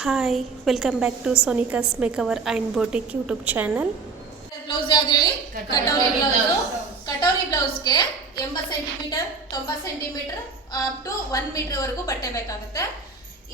Hi welcome back to Sonika's makeover and boutique YouTube channel blouse ಯಾವ್ದು ಹೇಳಿ? ಕಟೋರಿ blouse katori ಬ್ಲೌಸ್ಗೆ ಎಂಬತ್ತು ಸೆಂಟಿಮೀಟರ್ ತೊಂಬತ್ತು ಸೆಂಟಿಮೀಟರ್ ಅಪ್ ಟು ಒನ್ ಮೀಟರ್ವರೆಗೂ ಬಟ್ಟೆ ಬೇಕಾಗುತ್ತೆ.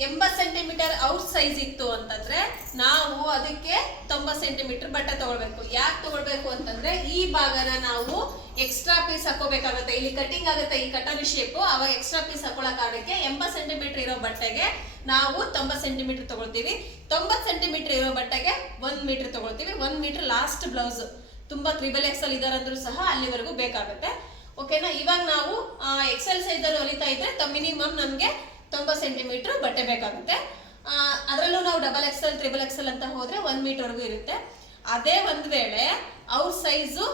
ಎಂಬತ್ತು ಸೆಂಟಿಮೀಟರ್ ಔಟ್ ಸೈಜ್ ಇತ್ತು ಅಂತಂದ್ರೆ ನಾವು ಅದಕ್ಕೆ ತೊಂಬತ್ತು ಸೆಂಟಿಮೀಟರ್ ಬಟ್ಟೆ ತಗೊಳ್ಬೇಕು. ಯಾಕೆ ತಗೊಳ್ಬೇಕು ಅಂತಂದ್ರೆ ಈ ಭಾಗನ ನಾವು ಎಕ್ಸ್ಟ್ರಾ ಪೀಸ್ ಹಾಕೋಬೇಕಾಗುತ್ತೆ. ಇಲ್ಲಿ ಕಟಿಂಗ್ ಆಗುತ್ತೆ, ಈ ಕಟರಿ ಶೇಪ್ ಅವಾಗ ಎಕ್ಸ್ಟ್ರಾ ಪೀಸ್ ಹಾಕೊಳ್ಳೋ ಕಾರಣಕ್ಕೆ ಎಂಬತ್ತು ಸೆಂಟಿಮೀಟರ್ ಇರೋ ಬಟ್ಟೆಗೆ ನಾವು ತೊಂಬತ್ತು ಸೆಂಟಿಮೀಟರ್ ತಗೊಳ್ತೀವಿ. ತೊಂಬತ್ತು ಸೆಂಟಿಮೀಟರ್ ಇರೋ ಬಟ್ಟೆಗೆ ಒಂದ್ ಮೀಟರ್ ತಗೊಳ್ತೀವಿ. ಒಂದ್ ಮೀಟರ್ ಲಾಸ್ಟ್ ಬ್ಲೌಸ್ ತುಂಬಾ ತ್ರಿಬಲ್ ಎಕ್ಸ್ ಅಲ್ಲಿ ಇದಾರಂದ್ರೂ ಸಹ ಅಲ್ಲಿವರೆಗೂ ಬೇಕಾಗುತ್ತೆ. ಓಕೆನಾ ಇವಾಗ ನಾವು ಎಕ್ಸೆಲ್ ಸೈಜ್ ಅಲ್ಲಿ ಹೊಲಿತಾ ಇದ್ರೆ ಮಿನಿಮಮ್ ನಮಗೆ ತೊಂಬತ್ತು ಸೆಂಟಿಮೀಟರ್ ಬಟ್ಟೆ ಬೇಕಾಗುತ್ತೆ. ಅದರಲ್ಲೂ ನಾವು double X X L triple L ಅಂತ ಹೋದರೆ ಒಂದು ಮೀಟರ್ವರೆಗೂ ಇರುತ್ತೆ. ಅದೇ ಒಂದು ವೇಳೆ ಅವ್ರ ಸೈಜು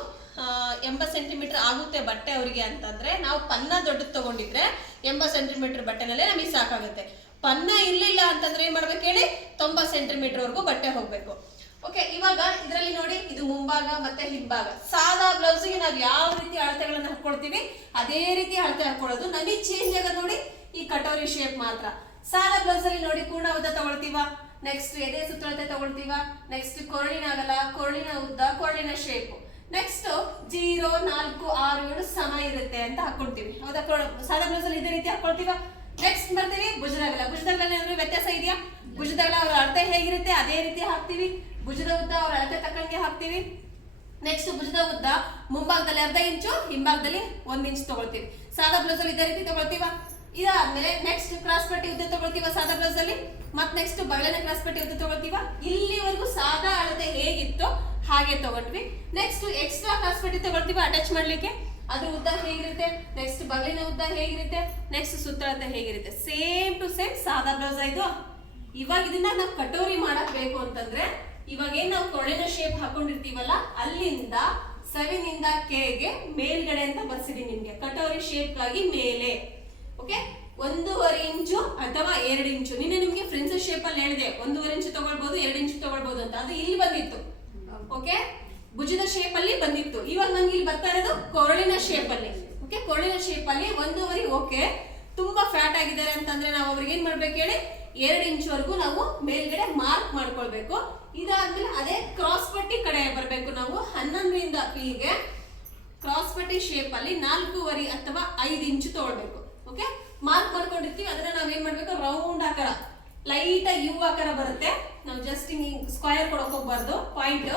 ಎಂಬತ್ತು ಸೆಂಟಿಮೀಟರ್ ಆಗುತ್ತೆ ಬಟ್ಟೆ ಅವರಿಗೆ ಅಂತಂದ್ರೆ ನಾವು ಪನ್ನ ದೊಡ್ಡದು ತಗೊಂಡಿದ್ರೆ ಎಂಬತ್ತು ಸೆಂಟಿಮೀಟರ್ ಬಟ್ಟೆನಲ್ಲೇ ನಮಗೆ ಸಾಕಾಗುತ್ತೆ. ಪನ್ನ ಇರಲಿಲ್ಲ ಅಂತಂದ್ರೆ ಏನು ಮಾಡ್ಬೇಕು ಹೇಳಿ? ತೊಂಬತ್ತು ಸೆಂಟಿಮೀಟರ್ ವರೆಗೂ ಬಟ್ಟೆ ಹೋಗಬೇಕು. ಓಕೆ ಇವಾಗ ಇದರಲ್ಲಿ ನೋಡಿ, ಇದು ಮುಂಭಾಗ ಮತ್ತೆ ಹಿಂಭಾಗ. ಸಾದಾ ಬ್ಲೌಸ್ಗೆ ನಾವು ಯಾವ ರೀತಿ ಅಳತೆಗಳನ್ನು ಹಾಕೊಳ್ತೀವಿ, ಅದೇ ರೀತಿ ಅಳತೆ ಹಾಕೊಳ್ಳೋದು. ನಮಗೆ ಚೇಂಜ್ ಆಗೋದು ನೋಡಿ ಈ ಕಟೋರಿ ಶೇಪ್ ಮಾತ್ರ. ಸಾಲ ಬ್ಲೌಸ್ ಅಲ್ಲಿ ನೋಡಿ ಪೂರ್ಣ ಉದ್ದ ತಗೊಳ್ತೀವ? ನೆಕ್ಸ್ಟ್ ಎದೆ ಸುತ್ತಳತೆ ತಗೊಳ್ತೀವ? ನೆಕ್ಸ್ಟ್ ಕೊರಳಿನ ಅಗಲ, ಕೊರಳಿನ ಉದ್ದ, ಕೊರಳಿನ ಶೇಪ್ ನೆಕ್ಸ್ಟ್ ಜೀರೋ, ನಾಲ್ಕು, ಆರು, ಏಳು ಸಮ ಇರುತ್ತೆ ಅಂತ ಹಾಕೊಳ್ತೀವಿ. ಹೌದಾ ಸಾಲ ಬ್ಲೌಸ್ ಅಲ್ಲಿ ಇದೇ ರೀತಿ ಹಾಕೊಳ್ತೀವ? ನೆಕ್ಸ್ಟ್ ಬರ್ತೀವಿ ಭುಜದಗಲ ಭುಜದಗಲ ವ್ಯತ್ಯಾಸ ಇದೆಯಾ? ಭುಜದಗಲ ಅವ್ರ ಅಳತೆ ಹೇಗಿರುತ್ತೆ? ಅದೇ ರೀತಿ ಹಾಕ್ತೀವಿ. ಭುಜದ ಉದ್ದ ಅವ್ರ ಅಳತೆ ತಕ್ಕಂಗೆ ಹಾಕ್ತೀವಿ. ನೆಕ್ಸ್ಟ್ ಭುಜದ ಉದ್ದ ಮುಂಭಾಗದಲ್ಲಿ ಅರ್ಧ ಇಂಚು, ಹಿಂಭಾಗದಲ್ಲಿ ಒಂದ್ ಇಂಚ್ ತಗೊಳ್ತೀವಿ. ಸಾದಾ ಬ್ಲೌಸ್ ಅಲ್ಲಿ ಇದೇ ರೀತಿ ತಗೊಳ್ತೀವ? ಇದಾದ್ಮೇಲೆ ನೆಕ್ಸ್ಟ್ ಕ್ರಾಸ್ ಪಟ್ಟಿ ಉದ್ದ ತಗೊಳ್ತೀವ ಸಾದಾ ಬ್ಲೌಸ್ ಅಲ್ಲಿ? ಮತ್ತೆ ನೆಕ್ಸ್ಟ್ ಬಗಲಿನ ಕ್ರಾಸ್ ಪಟ್ಟಿ ಉದ್ದ ತಗೊಳ್ತೀವ? ಇಲ್ಲಿವರೆಗೂ ಸಾದಾ ಅಳತೆ ಹೇಗಿತ್ತೋ ಹಾಗೆ ತಗೊಂಡ್ವಿ. ನೆಕ್ಸ್ಟ್ ಎಕ್ಸ್ಟ್ರಾ ಕ್ರಾಸ್ ಪಟ್ಟಿ ತಗೊಳ್ತೀವ ಅಟ್ಯಾಚ್ ಮಾಡ್ಲಿಕ್ಕೆ? ಅದ್ರ ಉದ್ದ ಹೇಗಿರುತ್ತೆ? ನೆಕ್ಸ್ಟ್ ಬಗಲಿನ ಉದ್ದ ಹೇಗಿರುತ್ತೆ? ನೆಕ್ಸ್ಟ್ ಸುತ್ತಳತೆ ಹೇಗಿರುತ್ತೆ? ಸೇಮ್ ಟು ಸೇಮ್ ಸಾದಾ ಬ್ಲೌಸ್ ಇದು. ಇವಾಗ ಇದನ್ನ ನಾವು ಕಟೋರಿ ಮಾಡಕ್ ಬೇಕು ಅಂತಂದ್ರೆ ಇವಾಗ ಏನ್ ನಾವು ಕೊಳೆನ ಶೇಪ್ ಹಾಕೊಂಡಿರ್ತೀವಲ್ಲ, ಅಲ್ಲಿಂದ ಸವಿನಿಂದ ಕೆಗೆ ಮೇಲ್ಗಡೆ ಅಂತ ಬರ್ಸಿದೀನಿ ನಿಮ್ಗೆ. ಕಟೋರಿ ಶೇಪ್ಗಾಗಿ ಮೇಲೆ. ಓಕೆ ಒಂದೂವರೆ ಇಂಚು ಅಥವಾ ಎರಡು ಇಂಚು. ನಿನ್ನೆ ನಿಮಗೆ ಫ್ರೆಂಡ್ಸ್ ಶೇಪ್ ಅಲ್ಲಿ ಹೇಳಿದೆ, ಒಂದೂವರೆ ಇಂಚು ತಗೊಳ್ಬಹುದು ಎರಡು ಇಂಚು ತಗೊಳ್ಬಹುದು ಅಂತ. ಅದು ಇಲ್ಲಿ ಬಂದಿತ್ತು. ಓಕೆ ಭುಜದ ಶೇಪ್ ಅಲ್ಲಿ ಬಂದಿತ್ತು. ಇವಾಗ ನಂಗೆ ಇಲ್ಲಿ ಬರ್ತಾ ಇರೋದು ಕೊರಳಿನ ಶೇಪ್ ಅಲ್ಲಿ. ಓಕೆ ಕೊರಳಿನ ಶೇಪ್ ಅಲ್ಲಿ ಒಂದೂವರೆ ಓಕೆ ತುಂಬಾ ಫ್ಯಾಟ್ ಆಗಿದ್ದಾರೆ ಅಂತಂದ್ರೆ ನಾವು ಅವ್ರಿಗೆ ಏನ್ ಮಾಡ್ಬೇಕು ಹೇಳಿ? ಎರಡು ಇಂಚು ವರೆಗೂ ನಾವು ಮೇಲ್ಗಡೆ ಮಾರ್ಕ್ ಮಾಡ್ಕೊಳ್ಬೇಕು. ಇದಾದ್ಮೇಲೆ ಅದೇ ಕ್ರಾಸ್ ಪಟ್ಟಿ ಕಡೆ ಬರಬೇಕು ನಾವು. ಹನ್ನೊಂದರಿಂದ ಇಲ್ಲಿಗೆ ಕ್ರಾಸ್ ಪಟ್ಟಿ ಶೇಪ್ ಅಲ್ಲಿ ನಾಲ್ಕೂವರೆ ಅಥವಾ ಐದು ಇಂಚು ತಗೊಳ್ಬೇಕು. ಓಕೆ ಮಾರ್ಕ್ ಮಾಡ್ಕೊಂಡಿರ್ತೀವಿ ಅದನ್ನ ನಾವ್ ಏನ್ ಮಾಡ್ಬೇಕು? ರೌಂಡ್ ಆಕಾರ. ಲೈಟ್ ಯು ಆಕಾರ ಬರುತ್ತೆ. ನಾವು ಜಸ್ಟ್ ಹಿಂಗ್ ಸ್ಕ್ವಯರ್ ಕೊಡಕ್ ಹೋಗ್ಬಾರ್ದು. ಪಾಯಿಂಟ್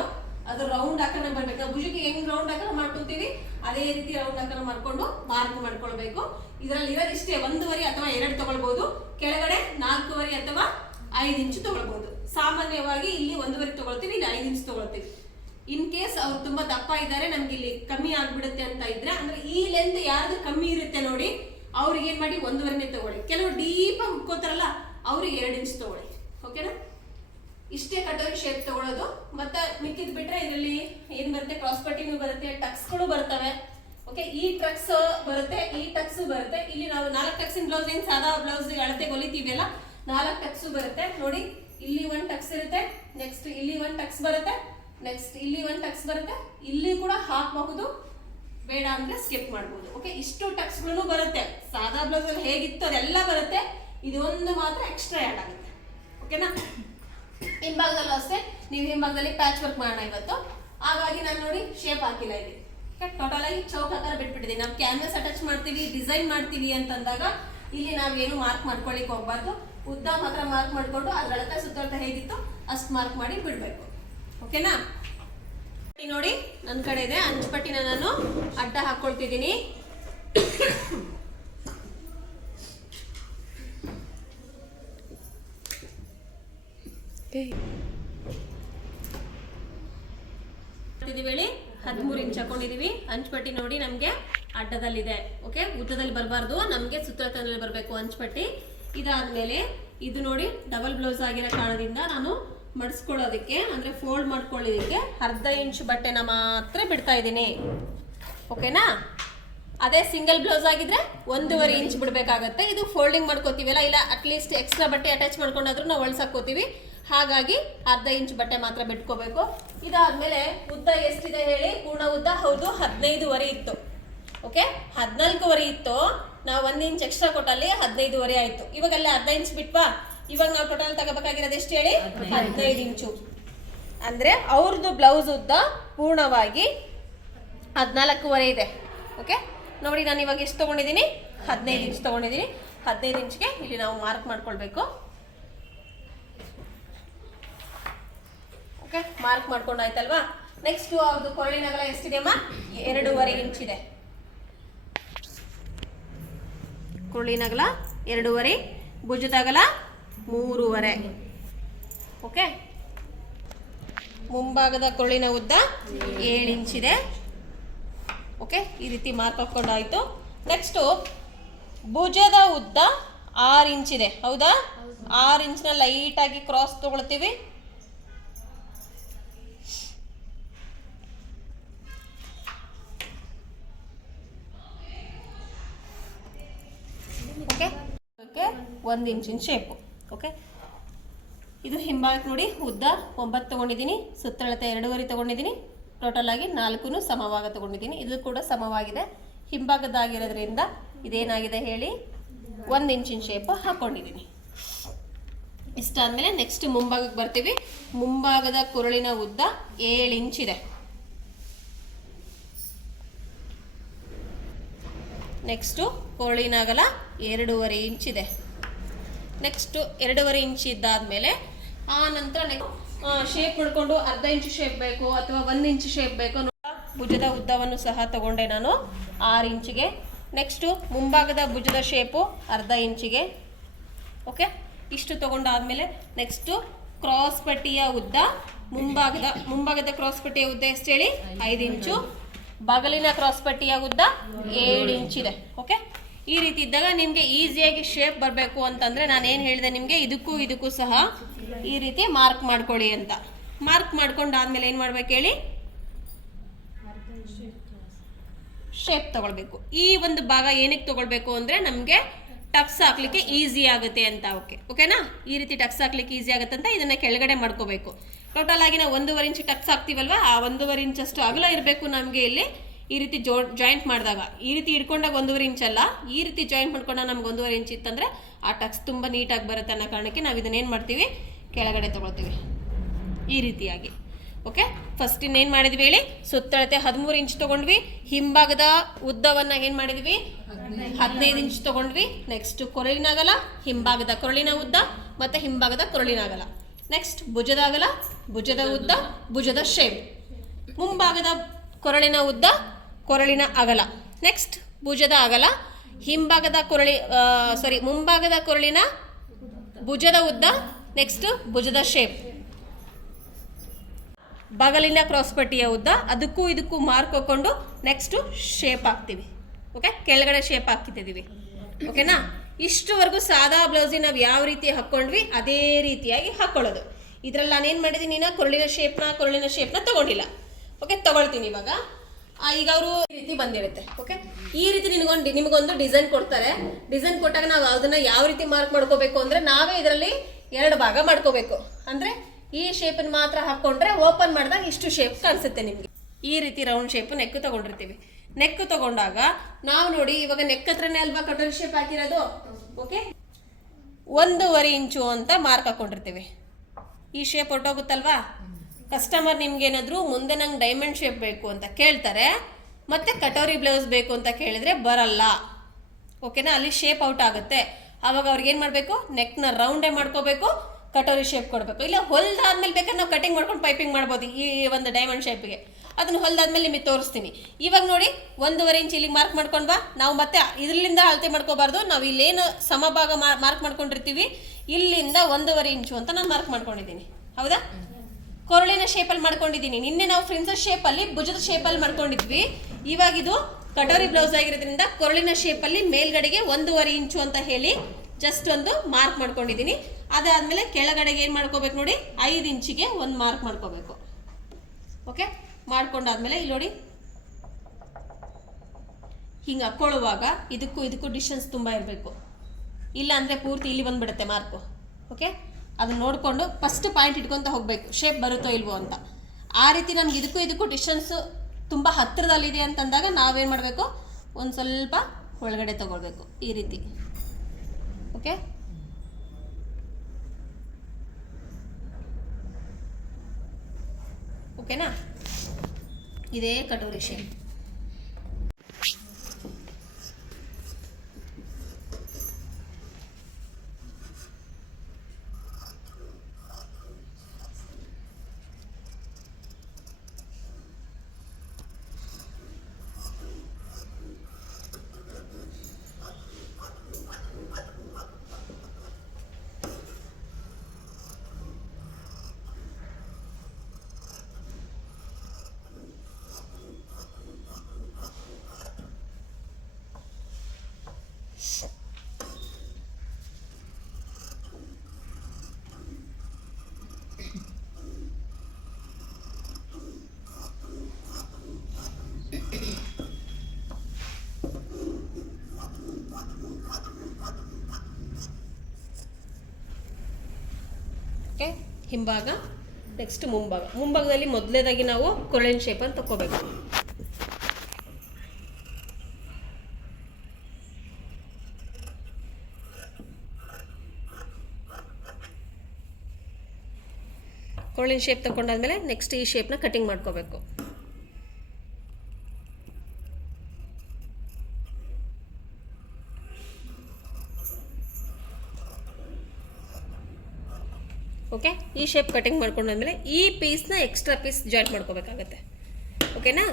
ಅದು ರೌಂಡ್ ಆಕಾರ ಬರ್ಬೇಕು. ನಾವು ಭುಜಕ್ಕೆ ಹೆಂಗ್ ರೌಂಡ್ ಆಕಾರ ಮಾಡ್ಕೊತೀವಿ, ಅದೇ ರೀತಿ ರೌಂಡ್ ಆಕಾರ ಮಾಡ್ಕೊಂಡು ಮಾರ್ಕ್ ಮಾಡ್ಕೊಳ್ಬೇಕು. ಇದರಲ್ಲಿ ಇರೋದಿಷ್ಟೇ ಒಂದೂವರೆ ಅಥವಾ ಎರಡು ತಗೊಳ್ಬಹುದು ಕೆಳಗಡೆ ನಾಲ್ಕೂವರೆ ಅಥವಾ ಐದು ಇಂಚು ತಗೊಳ್ಬಹುದು ಸಾಮಾನ್ಯವಾಗಿ ಇಲ್ಲಿ ಒಂದೂವರೆ ತಗೊಳ್ತೀವಿ, ಇಲ್ಲಿ ಐದು ಇಂಚು ತಗೊಳ್ತೀವಿ. ಇನ್ ಕೇಸ್ ಅವ್ರು ತುಂಬಾ ದಪ್ಪ ಇದ್ದಾರೆ, ನಮ್ಗೆ ಇಲ್ಲಿ ಕಮ್ಮಿ ಆಗ್ಬಿಡುತ್ತೆ ಅಂತ ಇದ್ರೆ, ಅಂದ್ರೆ ಈ ಲೆಂತ್ ಯಾರ್ದು ಕಮ್ಮಿ ಇರುತ್ತೆ ನೋಡಿ ಅವ್ರಿಗೆ ಏನು ಮಾಡಿ? ಒಂದೂವರೆನೇ ತಗೊಳ್ಳಿ. ಕೆಲವು ಡೀಪಾಗಿ ಉಟ್ಕೋತಾರಲ್ಲ ಅವ್ರಿಗೆ ಎರಡು ಇಂಚ್ ತಗೊಳ್ಳಿ. ಓಕೆನಾ ಇಷ್ಟೇ ಕಟೋರಿ ಶೇಪ್ ತಗೊಳ್ಳೋದು ಮತ್ತೆ ಮಿಕ್ಕಿದ್ ಬಿಟ್ರೆ ಇದರಲ್ಲಿ ಏನ್ ಬರುತ್ತೆ? ಕ್ರಾಸ್ ಪಟ್ಟಿನೂ ಬರುತ್ತೆ ಟಕ್ಸ್ಗಳು ಬರ್ತವೆ. ಓಕೆ ಈ ಟಕ್ಸ್ ಬರುತ್ತೆ, ಈ ಟಕ್ಸ್ ಬರುತ್ತೆ. ಇಲ್ಲಿ ನಾವು ನಾಲ್ಕು ಟಕ್ಸಿನ ಬ್ಲೌಸ್ ಏನ್ ಸಾದಾ ಬ್ಲೌಸ್ ಅಳತೆ ಹೊಲಿತೀವಲ್ಲ, ನಾಲ್ಕು ಟಕ್ಸ್ ಬರುತ್ತೆ. ನೋಡಿ, ಇಲ್ಲಿ ಒಂದ್ ಟಕ್ಸ್ ಇರುತ್ತೆ ನೆಕ್ಸ್ಟ್ ಇಲ್ಲಿ ಒಂದ್ ಟಕ್ಸ್ ಬರುತ್ತೆ ನೆಕ್ಸ್ಟ್ ಇಲ್ಲಿ ಒಂದ್ ಟಕ್ಸ್ ಬರುತ್ತೆ. ಇಲ್ಲಿ ಕೂಡ ಹಾಕಬಹುದು. ಬೇಡ ಅಂದ್ರೆ ಸ್ಕಿಪ್ ಮಾಡ್ಬೋದು. ಓಕೆ ಇಷ್ಟು ಟಕ್ಸ್ಗಳು ಬರುತ್ತೆ. ಸಾದಾ ಬ್ಲೌಸ್ ಅಲ್ಲಿ ಹೇಗಿತ್ತು ಅದೆಲ್ಲ ಬರುತ್ತೆ. ಇದೊಂದು ಮಾತ್ರ ಎಕ್ಸ್ಟ್ರಾ ಆ್ಯಡ್ ಆಗುತ್ತೆ. ಓಕೆನಾ ಹಿಂಭಾಗದಲ್ಲೂ ಅಷ್ಟೇ, ನೀವು ಹಿಂಭಾಗದಲ್ಲಿ ಪ್ಯಾಚ್ ವರ್ಕ್ ಮಾಡೋಣ ಇವತ್ತು. ಹಾಗಾಗಿ ನಾನು ನೋಡಿ ಶೇಪ್ ಹಾಕಿಲ್ಲ ಇಲ್ಲಿ. ಟೋಟಲ್ ಆಗಿ ಚೌಕ್ ಆಕಾರ ಬಿಟ್ಬಿಟ್ಟಿದ್ದೀನಿ. ನಾವು ಕ್ಯಾನ್ವಸ್ ಅಟ್ಯಾಚ್ ಮಾಡ್ತೀವಿ ಡಿಸೈನ್ ಮಾಡ್ತೀವಿ ಅಂತಂದಾಗ ಇಲ್ಲಿ ನಾವೇನು ಮಾರ್ಕ್ ಮಾಡ್ಕೊಳ್ಳಿಕ್ ಹೋಗ್ಬಾರ್ದು. ಉದ್ದ ಮಾತ್ರ ಮಾರ್ಕ್ ಮಾಡಿಕೊಂಡು ಅದ್ರ ಅಳತೆ ಸುತ್ತಳತೆ ಹೇಗಿತ್ತು ಅಷ್ಟು ಮಾರ್ಕ್ ಮಾಡಿ ಬಿಡಬೇಕು. ಓಕೆನಾ ನೋಡಿ ನನ್ನ ಕಡೆ ಇದೆ. ಅಂಚುಪಟ್ಟಿನ ನಾನು ಅಡ್ಡ ಹಾಕೊಳ್ತಿದ್ದೀನಿ. ಹದಿಮೂರು ಇಂಚ್ ಹಾಕೊಂಡಿದೀವಿ ಅಂಚುಪಟ್ಟಿ ನೋಡಿ ನಮಗೆ ಅಡ್ಡದಲ್ಲಿದೆ, ಓಕೆ? ಉದ್ದದಲ್ಲಿ ಬರಬಾರ್ದು. ನಮಗೆ ಸುತ್ತಳತನಲ್ಲಿ ಬರಬೇಕು ಅಂಚುಪಟ್ಟಿ ಇದಾದ್ಮೇಲೆ ಇದು ನೋಡಿ, ಡಬಲ್ ಬ್ಲೌಸ್ ಆಗಿರೋ ಕಾರಣದಿಂದ ನಾನು ಮಡಿಸ್ಕೊಳ್ಳೋದಕ್ಕೆ, ಅಂದರೆ ಫೋಲ್ಡ್ ಮಾಡ್ಕೊಳ್ಳೋದಕ್ಕೆ ಅರ್ಧ ಇಂಚ್ ಬಟ್ಟೆನ ಮಾತ್ರ ಬಿಡ್ತಾ ಇದ್ದೀನಿ. ಓಕೆನಾ ಅದೇ ಸಿಂಗಲ್ ಬ್ಲೌಸ್ ಆಗಿದ್ರೆ ಒಂದೂವರೆ ಇಂಚ್ ಬಿಡಬೇಕಾಗತ್ತೆ. ಇದು ಫೋಲ್ಡಿಂಗ್ ಮಾಡ್ಕೋತೀವಲ್ಲ, ಇಲ್ಲ ಅಟ್ಲೀಸ್ಟ್ ಎಕ್ಸ್ಟ್ರಾ ಬಟ್ಟೆ ಅಟ್ಯಾಚ್ ಮಾಡ್ಕೊಂಡಾದ್ರೂ ನಾವು ಒಳ್ಸಾಕೋತೀವಿ ಹಾಗಾಗಿ ಅರ್ಧ ಇಂಚ್ ಬಟ್ಟೆ ಮಾತ್ರ ಬಿಟ್ಕೋಬೇಕು. ಇದಾದ್ಮೇಲೆ ಉದ್ದ ಎಷ್ಟಿದೆ ಹೇಳಿ? ಪೂರ್ಣ ಉದ್ದ ಹೌದು, ಹದಿನೈದುವರೆ ಇತ್ತು. ಓಕೆ ಹದಿನಾಲ್ಕುವರೆ ಇತ್ತು. ನಾವು ಒಂದು ಇಂಚ್ ಎಕ್ಸ್ಟ್ರಾ ಕೊಟ್ಟಲ್ಲಿ ಹದಿನೈದುವರೆ ಆಯಿತು. ಇವಾಗಲ್ಲೇ ಅರ್ಧ ಇಂಚ್ ಬಿಟ್ವಾ? ಇವಾಗ ನಾವು ಟೋಟಲ್ ತಗೋಬೇಕಾಗಿರೋದು ಎಷ್ಟು ಹೇಳಿ? ಹದಿನೈದು. ಇಂಚು. ಅಂದ್ರೆ ಅವ್ರದ್ದು ಬ್ಲೌಸ್ ಉದ್ದ ಪೂರ್ಣವಾಗಿ ಹದಿನಾಲ್ಕೂವರೆ ಇದೆ. ಓಕೆ ನೋಡಿ ನಾನು ಇವಾಗ ಎಷ್ಟು ತೊಗೊಂಡಿದ್ದೀನಿ? ಹದಿನೈದು ಇಂಚ್ ತೊಗೊಂಡಿದ್ದೀನಿ. ಹದಿನೈದು ಇಂಚ್ಗೆ ಇಲ್ಲಿ ನಾವು ಮಾರ್ಕ್ ಮಾಡ್ಕೊಳ್ಬೇಕು. ಓಕೆ ಮಾರ್ಕ್ ಮಾಡ್ಕೊಂಡು ಆಯ್ತಲ್ವಾ? ನೆಕ್ಸ್ಟ್ ಅವ್ರದ್ದು ಕೊರಳಿನ ಅಗಲ ಎಷ್ಟಿದೆ ಅಮ್ಮ? ಎರಡೂವರೆ ಇಂಚ್ ಇದೆ. ಕೊರಳಿನ ಅಗಲ ಎರಡೂವರೆ. ಭುಜದ ಅಗಲ ಮೂರುವರೆ. ಓಕೆ ಮುಂಭಾಗದ ಕೊರಳಿನ ಉದ್ದ ಏಳು ಇಂಚಿದೆ. ಓಕೆ ಈ ರೀತಿ ಮಾರ್ಕ್ ಹಾಕ್ಕೊಂಡಾಯಿತು ನೆಕ್ಸ್ಟು ಭುಜದ ಉದ್ದ ಆರು ಇಂಚಿದೆ. ಹೌದಾ? ಆರು ಇಂಚಿನ ಲೈಟಾಗಿ ಕ್ರಾಸ್ ತಗೊಳ್ತೀವಿ. ಓಕೆ ಒಂದು ಇಂಚಿನ ಶೇಪು ಓಕೆ ಇದು ಹಿಂಭಾಗಕ್ಕೆ ನೋಡಿ ಉದ್ದ ಒಂಬತ್ತು ತೊಗೊಂಡಿದ್ದೀನಿ, ಸುತ್ತಳತೆ ಎರಡೂವರೆ ತೊಗೊಂಡಿದ್ದೀನಿ ಟೋಟಲ್ ಆಗಿ ನಾಲ್ಕು ಸಮವಾಗ ತೊಗೊಂಡಿದ್ದೀನಿ. ಇದು ಕೂಡ ಸಮವಾಗಿದೆ. ಹಿಂಭಾಗದಾಗಿರೋದ್ರಿಂದ ಇದೇನಾಗಿದೆ ಹೇಳಿ, ಒಂದು ಇಂಚಿನ ಶೇಪ್ ಹಾಕ್ಕೊಂಡಿದ್ದೀನಿ ಇಷ್ಟಾದಮೇಲೆ ನೆಕ್ಸ್ಟ್ ಮುಂಭಾಗಕ್ಕೆ ಬರ್ತೀವಿ. ಮುಂಭಾಗದ ಕುರುಳಿನ ಉದ್ದ ಏಳು ಇಂಚಿದೆ ನೆಕ್ಸ್ಟು ಕುರುಳಿನಾಗಲ ಎರಡೂವರೆ ಇಂಚಿದೆ ನೆಕ್ಸ್ಟು ಎರಡೂವರೆ ಇಂಚ್ ಇದ್ದಾದಮೇಲೆ, ಆ ನಂತರ ಶೇಪ್ ಮಾಡ್ಕೊಂಡು ಅರ್ಧ ಇಂಚು ಶೇಪ್ ಬೇಕು ಅಥವಾ ಒಂದು ಇಂಚು ಶೇಪ್ ಬೇಕು ಭುಜದ ಉದ್ದವನ್ನು ಸಹ ತಗೊಂಡೆ ನಾನು ಆರು ಇಂಚಿಗೆ ನೆಕ್ಸ್ಟು ಮುಂಭಾಗದ ಭುಜದ ಶೇಪು ಅರ್ಧ ಇಂಚಿಗೆ ಓಕೆ ಇಷ್ಟು ತಗೊಂಡಾದ್ಮೇಲೆ ನೆಕ್ಸ್ಟು ಕ್ರಾಸ್ ಪಟ್ಟಿಯ ಉದ್ದ ಮುಂಭಾಗದ ಮುಂಭಾಗದ ಕ್ರಾಸ್ ಪಟ್ಟಿಯ ಉದ್ದ ಎಷ್ಟು ಹೇಳಿ? ಐದು ಇಂಚು ಬಗಲಿನ ಕ್ರಾಸ್ ಪಟ್ಟಿಯ ಉದ್ದ ಏಳು ಇಂಚಿದೆ ಓಕೆ ಈ ರೀತಿ ಇದ್ದಾಗ ನಿಮಗೆ ಈಸಿಯಾಗಿ ಶೇಪ್ ಬರಬೇಕು ಅಂತಂದರೆ ನಾನು ಏನು ಹೇಳಿದೆ ನಿಮಗೆ, ಇದಕ್ಕೂ ಇದಕ್ಕೂ ಸಹ ಈ ರೀತಿ ಮಾರ್ಕ್ ಮಾಡ್ಕೊಳ್ಳಿ ಅಂತ. ಮಾರ್ಕ್ ಮಾಡ್ಕೊಂಡಾದ್ಮೇಲೆ ಏನು ಮಾಡ್ಬೇಕು ಹೇಳಿ? ಶೇಪ್ ತಗೊಳ್ಬೇಕು. ಈ ಒಂದು ಭಾಗ ಏನಕ್ಕೆ ತಗೊಳ್ಬೇಕು ಅಂದರೆ ನಮಗೆ ಟಕ್ಸ್ ಹಾಕ್ಲಿಕ್ಕೆ ಈಸಿ ಆಗುತ್ತೆ ಅಂತ ಓಕೆ ಓಕೆನಾ ಈ ರೀತಿ ಟಕ್ಸ್ ಹಾಕ್ಲಿಕ್ಕೆ ಈಸಿ ಆಗುತ್ತೆ ಅಂತ ಇದನ್ನ ಕೆಳಗಡೆ ಮಾಡ್ಕೋಬೇಕು. ಟೋಟಲ್ ಆಗಿ ನಾವು ಒಂದೂವರೆ ಇಂಚ್ ಟಕ್ಸ್ ಹಾಕ್ತೀವಲ್ವಾ? ಆ ಒಂದೂವರೆ ಇಂಚಷ್ಟು ಅಗಲ ಇರಬೇಕು ನಮಗೆ ಇಲ್ಲಿ. ಈ ರೀತಿ ಜೋ ಜಾಯಿಂಟ್ ಮಾಡಿದಾಗ, ಈ ರೀತಿ ಹಿಡ್ಕೊಂಡಾಗ ಒಂದೂವರೆ ಇಂಚ್ ಅಲ್ಲ, ಈ ರೀತಿ ಜಾಯಿಂಟ್ ಮಾಡ್ಕೊಂಡಾಗ ನಮ್ಗೆ ಒಂದೂವರೆ ಇಂಚ್ ಇತ್ತಂದ್ರೆ ಆ ಟಕ್ಸ್ ತುಂಬ ನೀಟಾಗಿ ಬರುತ್ತೆ ಅನ್ನೋ ಕಾರಣಕ್ಕೆ ನಾವು ಇದನ್ನೇನು ಮಾಡ್ತೀವಿ? ಕೆಳಗಡೆ ತಗೊಳ್ತೀವಿ. ಈ ರೀತಿಯಾಗಿ. ಓಕೆ ಫಸ್ಟ್ ಇನ್ನೇನು ಮಾಡಿದ್ವಿ ಹೇಳಿ? ಸುತ್ತಳತೆ ಹದಿಮೂರು ಇಂಚ್ ತಗೊಂಡ್ವಿ. ಹಿಂಭಾಗದ ಉದ್ದವನ್ನ ಏನು ಮಾಡಿದ್ವಿ? ಹದಿನೈದು ಇಂಚ್ ತಗೊಂಡ್ವಿ. ನೆಕ್ಸ್ಟ್ ಕೊರಳಿನಾಗಲ, ಹಿಂಭಾಗದ ಕೊರಳಿನ ಉದ್ದ ಮತ್ತೆ ಹಿಂಭಾಗದ ಕೊರಳಿನಾಗಲ್ಲ ನೆಕ್ಸ್ಟ್ ಭುಜದ ಅಗಲ ಭುಜದ ಉದ್ದ, ಭುಜದ ಶೇಪ್ ಮುಂಭಾಗದ ಕೊರಳಿನ ಉದ್ದ, ಕೊರಳಿನ ಅಗಲ. ನೆಕ್ಸ್ಟ್ ಭುಜದ ಅಗಲ. ಹಿಂಭಾಗದ ಕೊರಳಿ ಸಾರಿ ಮುಂಭಾಗದ ಕೊರಳಿನ ಭುಜದ ಉದ್ದ. ನೆಕ್ಸ್ಟ್ ಭುಜದ ಶೇಪ್ ಬಗಲಿನ ಕ್ರಾಸ್ಪಟ್ಟಿಯ ಉದ್ದ. ಅದಕ್ಕೂ ಇದಕ್ಕೂ ಮಾರ್ಕ್ ಹಾಕೊಂಡು ನೆಕ್ಸ್ಟು ಶೇಪ್ ಹಾಕ್ತೀವಿ. ಓಕೆ ಕೆಳಗಡೆ ಶೇಪ್ ಹಾಕಿದ್ದೀವಿ ಓಕೆನಾ ಇಷ್ಟುವರೆಗೂ ಸಾದಾ ಬ್ಲೌಸಿಗೆ ನಾವು ಯಾವ ರೀತಿ ಹಾಕ್ಕೊಂಡ್ವಿ ಅದೇ ರೀತಿಯಾಗಿ ಹಾಕ್ಕೊಳ್ಳೋದು ಇದ್ರಲ್ಲಿ ನಾನೇನು ಮಾಡಿದ್ದೀನಿ, ನೀನು ಕೊರಳಿನ ಶೇಪ್ನ ಕೊರಳಿನ ಶೇಪ್ನ ತಗೊಂಡಿಲ್ಲ. ಓಕೆ ತಗೊಳ್ತೀನಿ ಇವಾಗ. ಈಗ ಅವರು ಈ ರೀತಿ ಬಂದಿರುತ್ತೆ. ಓಕೆ ಈ ರೀತಿ ನಿನಗೊಂದು ನಿಮಗೊಂದು ಡಿಸೈನ್ ಕೊಡ್ತಾರೆ. ಡಿಸೈನ್ ಕೊಟ್ಟಾಗ ನಾವು ಅದನ್ನ ಯಾವ ರೀತಿ ಮಾರ್ಕ್ ಮಾಡ್ಕೋಬೇಕು ಅಂದ್ರೆ ನಾವೇ ಇದರಲ್ಲಿ ಎರಡು ಭಾಗ ಮಾಡ್ಕೋಬೇಕು. ಅಂದ್ರೆ ಈ ಶೇಪನ್ನು ಮಾತ್ರ ಹಾಕೊಂಡ್ರೆ ಓಪನ್ ಮಾಡಿದಾಗ ಇಷ್ಟು ಶೇಪ್ ಕಾಣಿಸುತ್ತೆ ನಿಮಗೆ. ಈ ರೀತಿ ರೌಂಡ್ ಶೇಪ್ ನೆಕ್ ತಗೊಂಡಿರ್ತೀವಿ. ನೆಕ್ ತಗೊಂಡಾಗ ನಾವು ನೋಡಿ ಇವಾಗ ನೆಕ್ ಹತ್ರನೇ ಅಲ್ವಾ ಕಟೋರಿ ಶೇಪ್ ಹಾಕಿರೋದು? ಓಕೆ ಒಂದೂವರೆ ಇಂಚು ಅಂತ ಮಾರ್ಕ್ ಹಾಕೊಂಡಿರ್ತೀವಿ. ಈ ಶೇಪ್ ಹೊರಟೋಗುತ್ತಲ್ವಾ ಕಸ್ಟಮರ್ ನಿಮ್ಗೇನಾದರೂ ಮುಂದೆ ನಂಗೆ ಡೈಮಂಡ್ ಶೇಪ್ ಬೇಕು ಅಂತ ಕೇಳ್ತಾರೆ, ಮತ್ತೆ ಕಟೋರಿ ಬ್ಲೌಸ್ ಬೇಕು ಅಂತ ಕೇಳಿದ್ರೆ ಬರಲ್ಲ. ಓಕೆನಾ ಅಲ್ಲಿ ಶೇಪ್ ಔಟ್ ಆಗುತ್ತೆ. ಆವಾಗ ಅವ್ರಿಗೆ ಏನು ಮಾಡಬೇಕು? ನೆಕ್ನ ರೌಂಡೇ ಮಾಡ್ಕೋಬೇಕು, ಕಟೋರಿ ಶೇಪ್ ಕೊಡಬೇಕು. ಇಲ್ಲ, ಹೊಲ್ದಾದ್ಮೇಲೆ ಬೇಕಾದ್ರೆ ನಾವು ಕಟಿಂಗ್ ಮಾಡ್ಕೊಂಡು ಪೈಪಿಂಗ್ ಮಾಡ್ಬೋದು ಈ ಒಂದು ಡೈಮಂಡ್ ಶೇಪ್ಗೆ ಅದನ್ನು ಹೊಲ್ದಾದ್ಮೇಲೆ ನಿಮಗೆ ತೋರಿಸ್ತೀನಿ. ಇವಾಗ ನೋಡಿ, ಒಂದೂವರೆ ಇಂಚ್ ಇಲ್ಲಿಗೆ ಮಾರ್ಕ್ ಮಾಡ್ಕೊಂಡು ಬಾ. ನಾವು ಮತ್ತೆ ಇದರಿಂದ ಅಳತೆ ಮಾಡ್ಕೋಬಾರ್ದು. ನಾವು ಇಲ್ಲೇನು ಸಮಭಾಗ ಮಾರ್ಕ್ ಮಾಡ್ಕೊಂಡಿರ್ತೀವಿ. ಇಲ್ಲಿಂದ ಒಂದೂವರೆ ಇಂಚು ಅಂತ ನಾನು ಮಾರ್ಕ್ ಮಾಡ್ಕೊಂಡಿದ್ದೀನಿ. ಹೌದಾ? ಕೊರಳಿನ ಶೇಪಲ್ಲಿ ಮಾಡ್ಕೊಂಡಿದ್ದೀನಿ. ನಿನ್ನೆ ನಾವು ಫ್ರಿನ್ಸಸ್ ಶೇಪಲ್ಲಿ ಭುಜದ ಶೇಪಲ್ಲಿ ಮಾಡ್ಕೊಂಡಿದ್ವಿ. ಇವಾಗ ಇದು ಕಟೋರಿ ಬ್ಲೌಸ್ ಆಗಿರೋದ್ರಿಂದ ಕೊರಳಿನ ಶೇಪಲ್ಲಿ ಮೇಲ್ಗಡೆಗೆ ಒಂದೂವರೆ ಇಂಚು ಅಂತ ಹೇಳಿ ಜಸ್ಟ್ ಒಂದು ಮಾರ್ಕ್ ಮಾಡ್ಕೊಂಡಿದ್ದೀನಿ. ಅದಾದಮೇಲೆ ಕೆಳಗಡೆಗೆ ಏನು ಮಾಡ್ಕೋಬೇಕು ನೋಡಿ, ಐದು ಇಂಚಿಗೆ ಒಂದು ಮಾರ್ಕ್ ಮಾಡ್ಕೋಬೇಕು. ಓಕೆ ಮಾಡ್ಕೊಂಡಾದ್ಮೇಲೆ ಇಲ್ಲಿ ನೋಡಿ. ಹಿಂಗೆ ಹಾಕ್ಕೊಳ್ಳುವಾಗ ಇದಕ್ಕೂ ಇದಕ್ಕೂ ಡಿಸ್ಟೆನ್ಸ್ ತುಂಬ ಇರಬೇಕು. ಇಲ್ಲ ಅಂದರೆ ಪೂರ್ತಿ ಇಲ್ಲಿ ಬಂದ್ಬಿಡುತ್ತೆ ಮಾರ್ಕು ಓಕೆ ಅದನ್ನ ನೋಡಿಕೊಂಡು ಫಸ್ಟ್ ಪಾಯಿಂಟ್ ಇಟ್ಕೊತ ಹೋಗಬೇಕು ಶೇಪ್ ಬರುತ್ತೋ ಇಲ್ವೋ ಅಂತ. ಆ ರೀತಿ ನಮ್ಗೆ ಇದಕ್ಕೂ ಇದಕ್ಕೂ ಡಿಸ್ಟೆನ್ಸು ತುಂಬ ಹತ್ತಿರದಲ್ಲಿದೆ ಅಂತಂದಾಗ ನಾವೇನು ಮಾಡಬೇಕು? ಒಂದು ಸ್ವಲ್ಪ ಒಳಗಡೆ ತಗೊಳ್ಬೇಕು, ಈ ರೀತಿ. ಓಕೆ ಓಕೆನಾ ಇದೇ ಕಟೋರಿ ಶೇಪ್ ಹಿಂಭಾಗ ನೆಕ್ಸ್ಟ್ ಮುಂಭಾಗ. ಮುಂಭಾಗದಲ್ಲಿ ಮೊದಲನೇದಾಗಿ ನಾವು ಕೊರಳಿನ ಶೇಪನ್ನು ತಗೋಬೇಕು ಕೊರಳಿನ ಶೇಪ್ ತಗೊಂಡಾದ್ಮೇಲೆ ನೆಕ್ಸ್ಟ್ ಈ ಶೇಪ್ನ ಕಟಿಂಗ್ ಮಾಡ್ಕೋಬೇಕು. ಈ ಶೇಪ್ ಕಟಿಂಗ್ ಮಾಡ್ಕೊಂಡಾದ್ಮೇಲೆ ಈ ಪೀಸ್ನ ಎಕ್ಸ್ಟ್ರಾ ಪೀಸ್ ಜಾಯಿಂಟ್ ಮಾಡ್ಕೋಬೇಕಾಗತ್ತೆ. ಓಕೆನಾ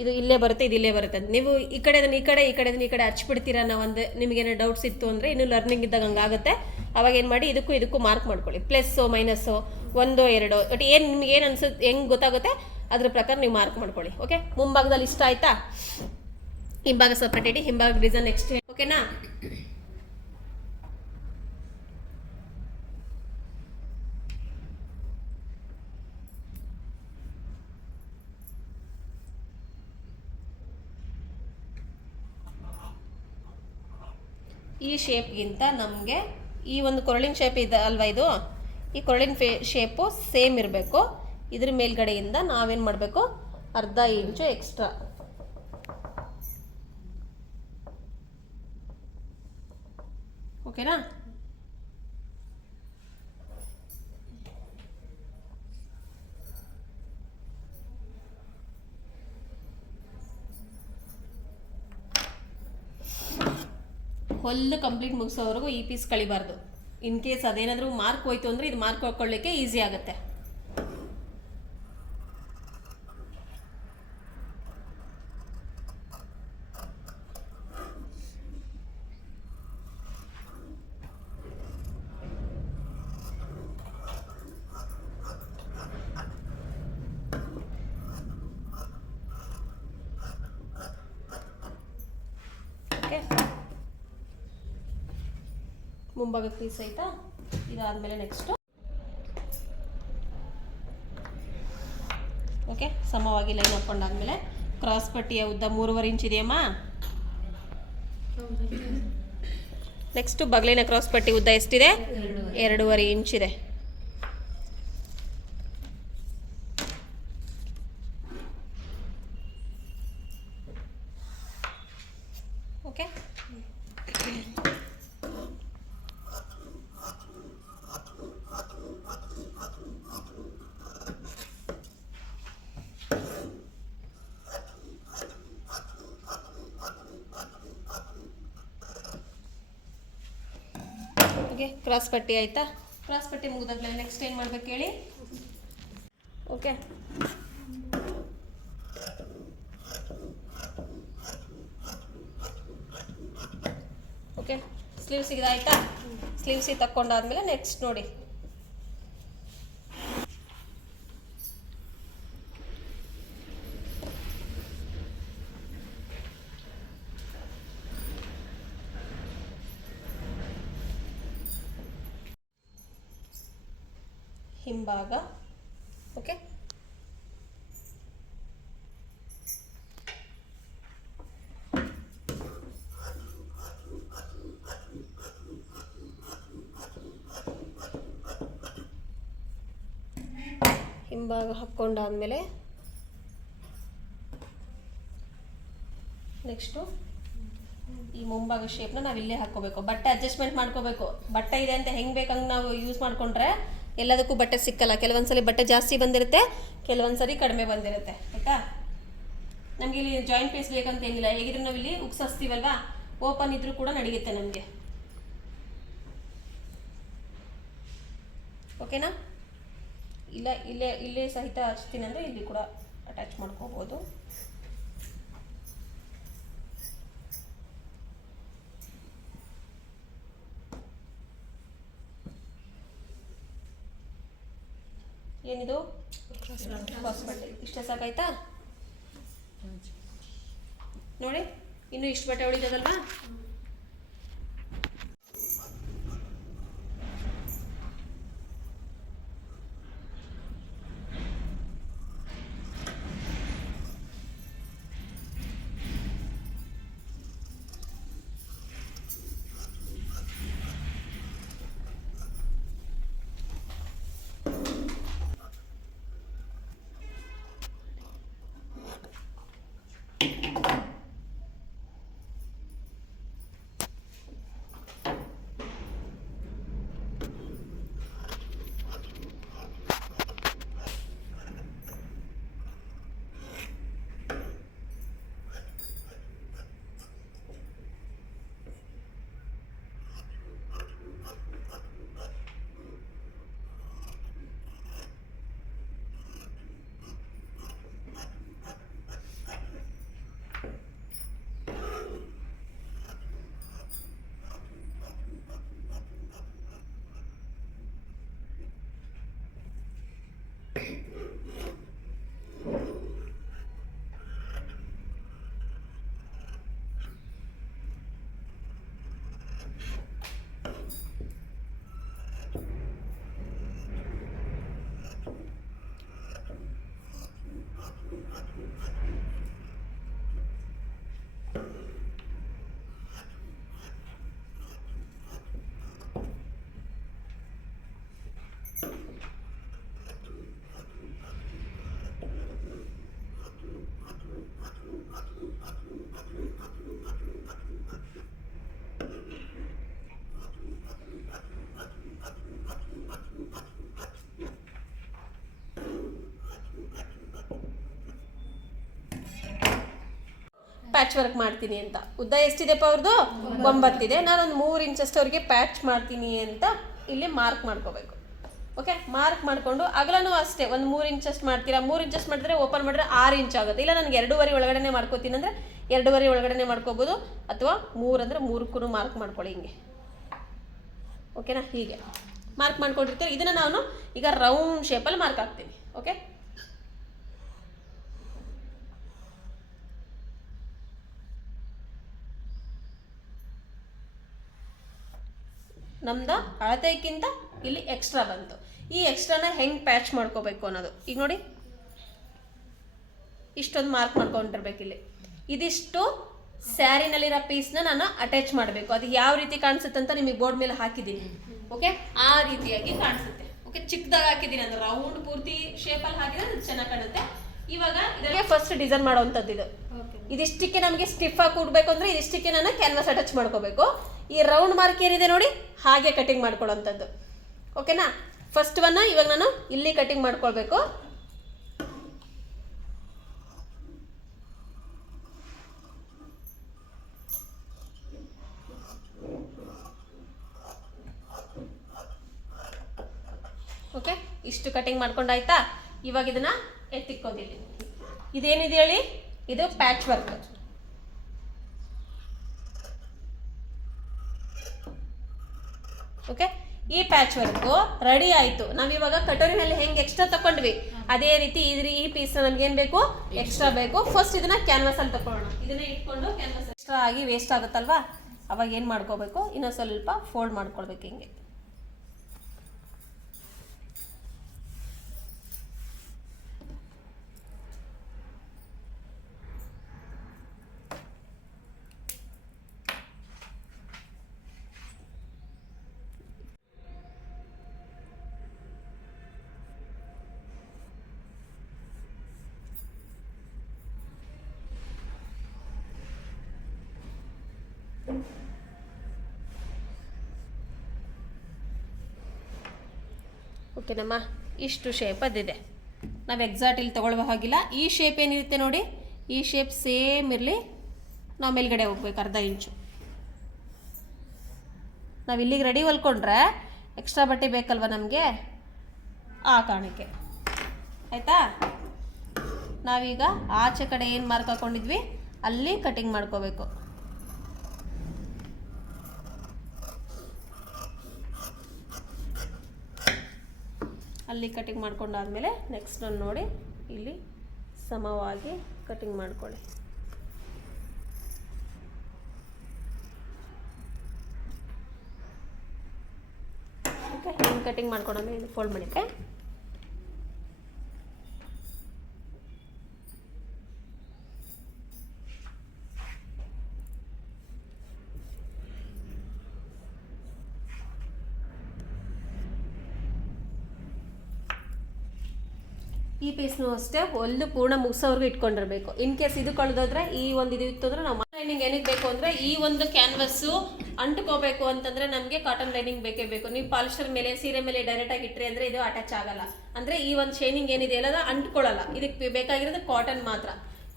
ಇದು ಇಲ್ಲೇ ಬರುತ್ತೆ, ಇದು ಇಲ್ಲೇ ಬರುತ್ತೆ. ನೀವು ಈ ಕಡೆ ಈ ಕಡೆ ಈ ಕಡೆ ಈ ಕಡೆ ಹಚ್ಬಿಡ್ತೀರಾ ನಾವು ಒಂದು ನಿಮಗೇನೋ ಡೌಟ್ಸ್ ಇತ್ತು ಅಂದರೆ ಇನ್ನು ಲರ್ನಿಂಗ್ ಇದ್ದಾಗ ಹಂಗಾಗುತ್ತೆ. ಅವಾಗ ಏನು ಮಾಡಿ, ಇದಕ್ಕೂ ಇದಕ್ಕೂ ಮಾರ್ಕ್ ಮಾಡ್ಕೊಳ್ಳಿ. ಪ್ಲಸ್ಸು ಮೈನಸ್ಸು ಒಂದೋ, ಎರಡೋ ಬಟ್ ಏನು ನಿಮ್ಗೆ ಏನು ಅನ್ಸುತ್ತೆ, ಹೆಂಗೆ ಗೊತ್ತಾಗುತ್ತೆ, ಅದ್ರ ಪ್ರಕಾರ ನೀವು ಮಾರ್ಕ್ ಮಾಡ್ಕೊಳ್ಳಿ. ಓಕೆ ಮುಂಭಾಗದಲ್ಲಿ ಇಷ್ಟ ಆಯ್ತಾ? ಹಿಂಭಾಗ ಸಪ್ರೇಟ್ ಇಡಿ ಹಿಂಭಾಗ ಡಿಸೈನ್ ನೆಕ್ಸ್ಟ್ ಓಕೆನಾ ಈ ಶೇಪ್ಗಿಂತ ನಮಗೆ ಈ ಒಂದು ಕೊರಳಿನ ಶೇಪ್ ಇದೆ ಅಲ್ವಾ ಇದು? ಈ ಕೊರಳಿನ ಫೇ ಶೇಪು ಸೇಮ್ ಇರಬೇಕು. ಇದ್ರ ಮೇಲ್ಗಡೆಯಿಂದ ನಾವೇನು ಮಾಡಬೇಕು? ಅರ್ಧ ಇಂಚು ಎಕ್ಸ್ಟ್ರಾ ಓಕೆನಾ ಹೊಲ್ಲು ಕಂಪ್ಲೀಟ್ ಮುಗಿಸೋವರೆಗೂ ಈ ಪೀಸ್ ಕಳಿಬಾರ್ದು. ಇನ್ ಕೇಸ್ ಅದೇನಾದರೂ ಮಾರ್ಕ್ ಹೋಯ್ತು ಅಂದರೆ ಇದು ಮಾರ್ಕ್ ಹಾಕ್ಕೊಳ್ಳಿಕ್ಕೆ ಈಸಿ ಆಗುತ್ತೆ. ಓಕೆ ಮುಂಭಾಗದ ಪೀಸ್ ಆಯ್ತಾ? ಇದಾದಮೇಲೆ ನೆಕ್ಸ್ಟು ಓಕೆ ಸಮವಾಗಿ ಲೈನ್ ಹಾಕ್ಕೊಂಡಾದ್ಮೇಲೆ ಕ್ರಾಸ್ ಪಟ್ಟಿಯ ಉದ್ದ ಮೂರುವರೆ ಇಂಚ್ ಇದೆಯಮ್ಮ? ನೆಕ್ಸ್ಟು ಬಗಲಿನ ಕ್ರಾಸ್ ಪಟ್ಟಿ ಉದ್ದ ಎಷ್ಟಿದೆ? ಎರಡೂವರೆ. ಇಂಚ್ ಇದೆ ಓಕೆ ಓಕೆ ಕ್ರಾಸ್ ಪಟ್ಟಿ ಆಯಿತಾ? ಕ್ರಾಸ್ ಪಟ್ಟಿ ಮುಗಿದಾದ್ಮೇಲೆ ನೆಕ್ಸ್ಟ್ ಏನು ಮಾಡ್ಬೇಕು ಹೇಳಿ? ಓಕೆ. ಓಕೆ ಸ್ಲೀವ್ಸ್ ಇದಾಯ್ತಾ? ಸ್ಲೀವ್ಸಿಗೆ ತಕ್ಕೊಂಡಾದ್ಮೇಲೆ ನೆಕ್ಸ್ಟ್ ನೋಡಿ ಹಿಂಭಾಗ ಓಕೆ ಹಿಂಭಾಗ ಹಾಕ್ಕೊಂಡಾದಮೇಲೆ ನೆಕ್ಸ್ಟು ಈ ಮುಂಭಾಗ ಶೇಪ್ನ ನಾವು ಇಲ್ಲೇ ಹಾಕ್ಕೋಬೇಕು. ಬಟ್ಟೆ ಅಡ್ಜಸ್ಟ್ಮೆಂಟ್ ಮಾಡ್ಕೋಬೇಕು. ಬಟ್ಟೆ ಇದೆ ಅಂತ ಹೆಂಗೆ ಬೇಕಂಗೆ ನಾವು ಯೂಸ್ ಮಾಡ್ಕೊಂಡ್ರೆ ಎಲ್ಲದಕ್ಕೂ ಬಟ್ಟೆ ಸಿಕ್ಕಲ್ಲ. ಕೆಲವೊಂದ್ಸಲಿ ಬಟ್ಟೆ ಜಾಸ್ತಿ ಬಂದಿರುತ್ತೆ, ಕೆಲವೊಂದ್ಸರಿ ಕಡಿಮೆ ಬಂದಿರುತ್ತೆ. ಆಯಿತಾ? ನಮಗೆ ಇಲ್ಲಿ ಜಾಯಿಂಟ್ ಪೀಸ್ ಬೇಕಂತ ಏನಿಲ್ಲ. ಹೇಗಿದ್ರು ನಾವು ಇಲ್ಲಿ ಉಕ್ಸಿಸ್ತೀವಲ್ವಾ ಓಪನ್ ಇದ್ರೂ ಕೂಡ ನಡೆಯುತ್ತೆ ನಮಗೆ. ಓಕೆನಾ ಇಲ್ಲ, ಇಲ್ಲೇ ಇಲ್ಲೇ ಸಹಿತ ಹಚ್ತೀನಿ ಅಂದರೆ ಇಲ್ಲಿ ಕೂಡ ಅಟ್ಯಾಚ್ ಮಾಡ್ಕೋಬೋದು. ಏನಿದು? ಇಷ್ಟ ಸಾಕಾಯ್ತಾ? ನೋಡಿ, ಇನ್ನು ಇಷ್ಟು ಬಟ್ಟೆ ಉಳಿತದಲ್ವಾ ಪ್ಯಾಚ್ ವರ್ಕ್ ಮಾಡ್ತೀನಿ ಅಂತ. ಉದ್ದ ಎಷ್ಟಿದೆಪ್ಪ ಅವ್ರದ್ದು ಒಂಬತ್ತಿದೆ. ನಾನೊಂದು ಮೂರು ಇಂಚಷ್ಟು ಅವ್ರಿಗೆ ಪ್ಯಾಚ್ ಮಾಡ್ತೀನಿ ಅಂತ ಇಲ್ಲಿ ಮಾರ್ಕ್ ಮಾಡ್ಕೋಬೇಕು. ಓಕೆ ಮಾರ್ಕ್ ಮಾಡಿಕೊಂಡು ಅಗಲನೂ ಅಷ್ಟೇ. ಒಂದು ಮೂರು ಇಂಚಷ್ಟು ಮಾಡ್ತೀರಾ? ಮೂರು ಇಂಚಷ್ಟು ಮಾಡಿದ್ರೆ ಓಪನ್ ಮಾಡಿದ್ರೆ ಆರು ಇಂಚ್ ಆಗುತ್ತೆ. ಇಲ್ಲ, ನನಗೆ ಎರಡೂವರೆ ಒಳಗಡೆ ಮಾಡ್ಕೋತೀನಿ ಅಂದರೆ ಎರಡೂವರೆ ಒಳಗಡೆ ಮಾಡ್ಕೋಬೋದು. ಅಥವಾ ಮೂರು ಅಂದರೆ ಮೂರಕ್ಕೂ ಮಾರ್ಕ್ ಮಾಡ್ಕೊಳ್ಳಿ ಹಿಂಗೆ. ಓಕೆನಾ ಹೀಗೆ. ಮಾರ್ಕ್ ಮಾಡ್ಕೊಂಡಿರ್ತೀವಿ ಇದನ್ನು ನಾನು ಈಗ ರೌಂಡ್ ಶೇಪಲ್ಲಿ ಮಾರ್ಕ್ ಹಾಕ್ತೀನಿ. ಓಕೆ ನಮ್ದು ಅಳತೆಗಿಂತ ಇಲ್ಲಿ ಎಕ್ಸ್ಟ್ರಾ ಬಂತು. ಈ ಎಕ್ಸ್ಟ್ರಾನ ಹೆಂಗೆ ಪ್ಯಾಚ್ ಮಾಡ್ಕೋಬೇಕು ಅನ್ನೋದು. ಈಗ ನೋಡಿ. ಇಷ್ಟೊಂದು ಮಾರ್ಕ್ ಮಾಡ್ಕೊಂಡಿರ್ಬೇಕು ಇಲ್ಲಿ. ಇದಿಷ್ಟು ಸ್ಯಾರಿನಲ್ಲಿರೋ ಪೀಸ್ನ ನಾನು ಅಟ್ಯಾಚ್ ಮಾಡಬೇಕು. ಅದು ಯಾವ ರೀತಿ ಕಾಣಿಸುತ್ತೆ ಅಂತ ನಿಮಗೆ ಬೋರ್ಡ್ ಮೇಲೆ ಹಾಕಿದ್ದೀನಿ. ಓಕೆ ಆ ರೀತಿಯಾಗಿ ಕಾಣಿಸುತ್ತೆ. ಓಕೆ ಚಿಕ್ಕದಾಗಿ ಹಾಕಿದ್ದೀನಿ ಅಂದ್ರೆ ರೌಂಡ್ ಪೂರ್ತಿ ಶೇಪಲ್ಲಿ ಹಾಕಿದ್ರೆ ಅದು ಚೆನ್ನಾಗಿ ಕಾಣುತ್ತೆ. ಇವಾಗ ಇದಕ್ಕೆ ಫಸ್ಟ್ ಡಿಸೈನ್ ಮಾಡೋವಂಥದ್ದು ಇದು. ಇದಿಷ್ಟಕ್ಕೆ ನಮಗೆ ಸ್ಟಿಫ್ ಆಗಿ ಕೂಡಬೇಕು ಅಂದ್ರೆ ಇದಿಷ್ಟಕ್ಕೆ ನಾನು ಕ್ಯಾನ್ವಾಸ್ ಅಟ್ಯಾಚ್ ಮಾಡ್ಕೋಬೇಕು. ಈ ರೌಂಡ್ ಮಾರ್ಕ್ ಏನಿದೆ ನೋಡಿ, ಹಾಗೆ ಕಟಿಂಗ್ ಮಾಡ್ಕೊಳ್ಳೋಂಥದ್ದು ಓಕೆನಾ ಫಸ್ಟ್ ಒನ್ನ ಇವಾಗ ನಾನು ಇಲ್ಲಿ ಕಟಿಂಗ್ ಮಾಡ್ಕೊಳ್ಬೇಕು. ಓಕೆ ಇಷ್ಟು ಕಟಿಂಗ್ ಮಾಡ್ಕೊಂಡಾಯ್ತಾ? ಇವಾಗ ಇದನ್ನ ಎತ್ತಿಕ್ಕೋದಿಲ್ಲ. ಇದೇನಿದೆ ಹೇಳಿ? ಇದು ಪ್ಯಾಚ್ ವರ್ಕ್ ಓಕೆ ಈ ಪ್ಯಾಚ್ ವರ್ಕು ರೆಡಿ ಆಯ್ತು. ನಾವಿವಾಗ ಕಟೋರಿ ಮೇಲೆ ಹೆಂಗೆ ಎಕ್ಸ್ಟ್ರಾ ತಕೊಂಡ್ವಿ? ಅದೇ ರೀತಿ ಇದ್ರಿ ಈ ಪೀಸ್ ನಮ್ಗೆ ಏನು ಬೇಕು? ಎಕ್ಸ್ಟ್ರಾ ಬೇಕು. ಫಸ್ಟ್ ಇದನ್ನ ಕ್ಯಾನ್ವಾಸ್ ಅಲ್ಲಿ ತಗೊಳ್ಳೋಣ ಇದನ್ನ ಇಟ್ಕೊಂಡು ಕ್ಯಾನ್ವಾಸ್ ಎಕ್ಸ್ಟ್ರಾ ಆಗಿ ವೇಸ್ಟ್ ಆಗುತ್ತಲ್ವಾ? ಅವಾಗ ಏನು ಮಾಡ್ಕೋಬೇಕು? ಇನ್ನೊಂದು ಸ್ವಲ್ಪ ಫೋಲ್ಡ್ ಮಾಡ್ಕೊಳ್ಬೇಕು ಹಿಂಗೆ. ಓಕೆನಮ್ಮ ಇಷ್ಟು ಶೇಪ್ ಅದಿದೆ ನಾವು ಎಕ್ಸಾಕ್ಟ್ ಇಲ್ಲಿ ತೊಗೊಳ್ಳುವ ಹಾಗಿಲ್ಲ. ಈ ಶೇಪ್ ಏನಿರುತ್ತೆ ನೋಡಿ, ಈ ಶೇಪ್ ಸೇಮ್ ಇರಲಿ, ನಾವು ಮೇಲ್ಗಡೆ ಹೋಗ್ಬೇಕು ಅರ್ಧ ಇಂಚು ನಾವು ಇಲ್ಲಿಗೆ ರೆಡಿ ಹೊಲ್ಕೊಂಡ್ರೆ ಎಕ್ಸ್ಟ್ರಾ ಬಟ್ಟೆ ಬೇಕಲ್ವ ನಮಗೆ? ಆ ಕಾರಣಕ್ಕೆ. ಆಯಿತಾ? ನಾವೀಗ ಆಚೆ ಕಡೆ ಏನು ಮಾರ್ಕ್ ಹಾಕೊಂಡಿದ್ವಿ, ಅಲ್ಲಿ ಕಟಿಂಗ್ ಮಾಡ್ಕೋಬೇಕು. ಅಲ್ಲಿ ಕಟಿಂಗ್ ಮಾಡ್ಕೊಂಡಾದ್ಮೇಲೆ ನೆಕ್ಸ್ಟ್ ಒಂದು ನೋಡಿ, ಇಲ್ಲಿ ಸಮವಾಗಿ ಕಟಿಂಗ್ ಮಾಡ್ಕೊಳ್ಳಿ. ಓಕೆ ಹಿಂಗೆ ಕಟಿಂಗ್ ಮಾಡ್ಕೊಂಡಾದ್ಮೇಲೆ ಇದು ಫೋಲ್ಡ್ ಮಾಡಿದ್ದೆ ಪೀಸ್ನು ಅಷ್ಟೇ ಹೊಲ್ದು ಪೂರ್ಣ ಮುಗಿಸೋವರೆಗೂ ಇಟ್ಕೊಂಡಿರ್ಬೇಕು. ಇನ್ ಕೇಸ್ ಇದು ಕಳೆದೋದ್ರೆ ಈ ಒಂದು ಇದು ಇತ್ತು ಅಂದ್ರೆ ನಾವು ಲೈನಿಂಗ್ ಏನಕ್ಕೆ ಬೇಕು ಅಂದ್ರೆ ಈ ಒಂದು ಕ್ಯಾನ್ವಸ್ಸು ಅಂಟ್ಕೋಬೇಕು ಅಂತಂದ್ರೆ ನಮಗೆ ಕಾಟನ್ ಲೈನಿಂಗ್ ಬೇಕೇ ಬೇಕು. ನೀವು ಪಾಲಿಸ್ಟರ್ ಮೇಲೆ, ಸೀರೆ ಮೇಲೆ ಡೈರೆಕ್ಟ್ ಆಗಿ ಇಟ್ರಿ ಅಂದ್ರೆ ಇದು ಅಟ್ಯಾಚ್ ಆಗಲ್ಲ. ಅಂದ್ರೆ ಈ ಒಂದು ಶೈನಿಂಗ್ ಏನಿದೆ ಅಲ್ಲ ಅಂಟ್ಕೊಳ್ಳಲ್ಲ. ಇದಕ್ಕೆ ಬೇಕಾಗಿರೋದು ಕಾಟನ್ ಮಾತ್ರ.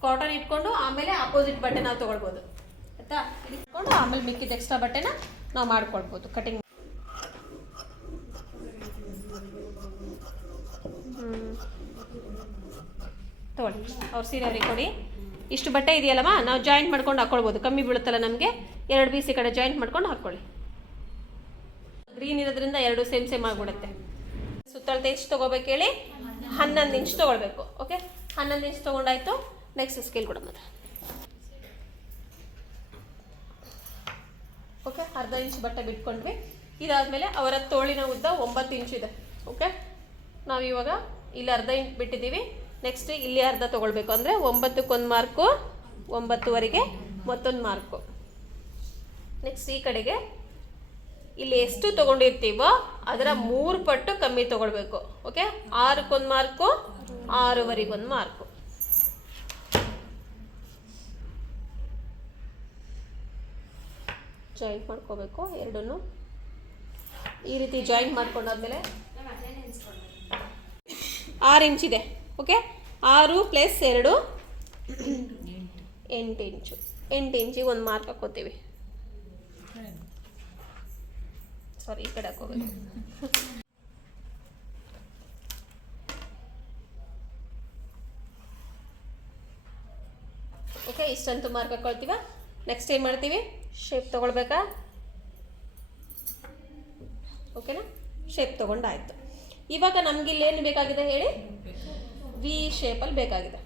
ಕಾಟನ್ ಇಟ್ಕೊಂಡು ಆಮೇಲೆ ಅಪೋಸಿಟ್ ಬಟ್ಟೆ ನಾವು ತಗೊಳ್ಬೋದು. ಆಯ್ತಾ? ಇಟ್ಕೊಂಡು ಆಮೇಲೆ ಮಿಕ್ಕಿದ ಎಕ್ಸ್ಟ್ರಾ ಬಟ್ಟೆನ ನಾವು ಮಾಡ್ಕೊಳ್ಬೋದು ಕಟಿಂಗ್ ತಗೊಳ್ಳಿ. ಅವ್ರ ಸೀರೆ ಅವ್ರಿಗೆ ಕೊಡಿ. ಇಷ್ಟು ಬಟ್ಟೆ ಇದೆಯಲ್ಲಮ್ಮ, ನಾವು ಜಾಯಿಂಟ್ ಮಾಡ್ಕೊಂಡು ಹಾಕ್ಕೊಳ್ಬೋದು ಕಮ್ಮಿ ಬೀಳುತ್ತಲ್ಲ ನಮಗೆ. ಎರಡು ಬೀಸಿ ಕಡೆ ಜಾಯಿಂಟ್ ಮಾಡ್ಕೊಂಡು ಹಾಕ್ಕೊಳ್ಳಿ ಗ್ರೀನ್ ಇರೋದ್ರಿಂದ ಎರಡು ಸೇಮ್ ಸೇಮ್ ಆಗಿಬಿಡುತ್ತೆ. ಸುತ್ತಳತೆ ಎಷ್ಟು ತೊಗೋಬೇಕು ಹೇಳಿ, ಹನ್ನೊಂದು ಇಂಚ್ ತೊಗೊಳ್ಬೇಕು. ಓಕೆ ಹನ್ನೊಂದು ಇಂಚ್ ತೊಗೊಂಡಾಯ್ತು. ನೆಕ್ಸ್ಟ್ ಸ್ಕೇಲ್ ಕೊಡೋಣ ಓಕೆ ಅರ್ಧ ಇಂಚ್ ಬಟ್ಟೆ ಬಿಟ್ಕೊಂಡ್ವಿ. ಇದಾದಮೇಲೆ ಅವರ ತೋಳಿನ ಉದ್ದ ಒಂಬತ್ತು ಇಂಚ್ ಇದೆ. ಓಕೆ ನಾವು ಇವಾಗ ಇಲ್ಲಿ ಅರ್ಧ ಇಂಚ್ ಬಿಟ್ಟಿದ್ದೀವಿ. ನೆಕ್ಸ್ಟ್ ಇಲ್ಲಿ ಅರ್ಧ ತೊಗೊಳ್ಬೇಕು ಅಂದರೆ ಒಂಬತ್ತಕ್ಕೊಂದು ಮಾರ್ಕು ಒಂಬತ್ತುವರೆಗೆ ಮತ್ತೊಂದು ಮಾರ್ಕು ನೆಕ್ಸ್ಟ್ ಈ ಕಡೆಗೆ ಇಲ್ಲಿ ಎಷ್ಟು ತೊಗೊಂಡಿರ್ತೀವೋ ಅದರ ಮೂರು ಪಟ್ಟು ಕಮ್ಮಿ ತೊಗೊಳ್ಬೇಕು ಓಕೆ ಆರಕ್ಕೊಂದು ಮಾರ್ಕು ಆರೂವರೆಗೊಂದು ಮಾರ್ಕು ಜಾಯಿಂಟ್ ಮಾಡ್ಕೋಬೇಕು ಎರಡನ್ನು. ಈ ರೀತಿ ಜಾಯಿಂಟ್ ಮಾಡ್ಕೊಂಡಾದ್ಮೇಲೆ ಆರು ಇಂಚಿದೆ ಓಕೆ ಆರು ಪ್ಲಸ್ ಎರಡು ಎಂಟು ಇಂಚು. ಎಂಟು ಇಂಚಿಗೆ ಒಂದು ಮಾರ್ಕ್ ಹಾಕೋತೀವಿ. ಸಾರಿ ಈ ಕಡೆ ಹಾಕೋಬೇಕು ಓಕೆ ಇಷ್ಟಂತು ಮಾರ್ಕ್ ಹಾಕೊಳ್ತೀವ? ನೆಕ್ಸ್ಟ್ ಏನು ಮಾಡ್ತೀವಿ? ಶೇಪ್ ತೊಗೊಳ್ಬೇಕಾ? ಓಕೆನಾ ಶೇಪ್ ತೊಗೊಂಡಾಯ್ತು. ಇವಾಗ ನಮ್ಗೆ ಇಲ್ಲಿ ಏನು ಬೇಕಾಗಿದೆ ಹೇಳಿ? ವಿ ಶೇಪಲ್ಲಿ ಬೇಕಾಗಿದೆ.